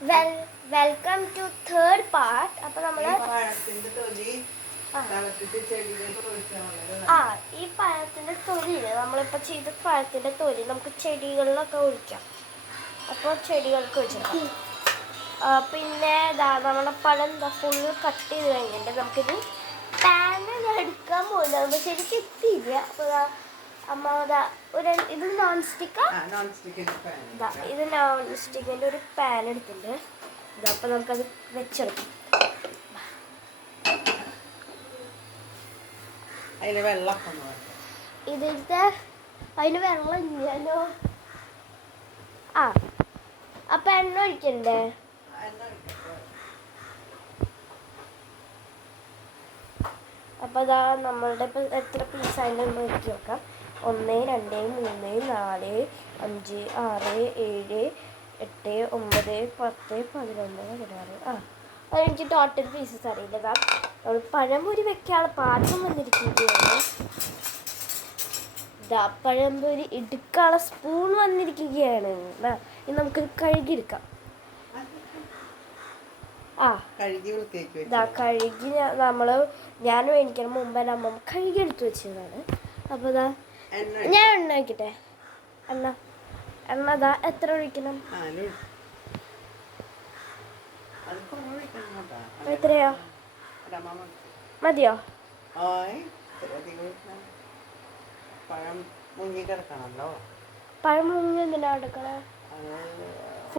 Welcome to third part. അപ്പോൾ നമ്മൾ ഈ പഴത്തിൻ്റെ തൊലിയില്ലേ, നമ്മളിപ്പോൾ ചെയ്ത പഴത്തിൻ്റെ തൊലി നമുക്ക് ചെടികളിലൊക്കെ ഒഴിക്കാം. അപ്പോൾ ചെടികൾക്ക് ഒഴിച്ചെടുക്കാം. പിന്നെ നമ്മുടെ പഴം ഫുള്ള് കട്ട് ചെയ്ത് കഴിഞ്ഞിട്ട് നമുക്കിത് പാനിൽ എടുക്കാൻ പോകുന്നത്. അപ്പോൾ ശരിക്കും എത്തിയില്ല. അപ്പോൾ അമ്മ ഇത് നോൺ സ്റ്റിക്കിൻ്റെ ഒരു പാൻ എടുത്തിട്ടുണ്ട്. അപ്പോൾ നമുക്കത് വെച്ചെടുക്കാം. ഇതിൻ്റെ അതിന് വെള്ളം ഇല്ലല്ലോ. അപ്പം എണ്ണ ഒഴിക്കണ്ടേ? അപ്പോൾ നമ്മളുടെ ഇപ്പം എത്ര പീസായിട്ട് നോക്കി നോക്കാം. 1 2 3 4 5 6 7 8 9 10 11 16 അതെനിക്ക് ടോട്ടൽ പീസസ് അറിയില്ല. നമ്മൾ പഴംപൊരി വെക്കാനുള്ള പാത്രം വന്നിരിക്കുകയാണ്. പഴംപൊരി എടുക്കാനുള്ള സ്പൂൺ വന്നിരിക്കുകയാണ്. ഇത് നമുക്ക് കഴുകിയെടുക്കാം. കഴുകി ഞാൻ മേടിക്കണം മുമ്പ് അമ്മ കഴുകി എടുത്ത് വെച്ചതാണ്. അപ്പോൾ ഞാൻ എണ്ണ വയ്ക്കട്ടെ. എണ്ണ എത്ര ഒഴിക്കണം? എത്രയോ മതിയോ? പഴം മുങ്ങി എന്തിനാ എടുക്കണേ?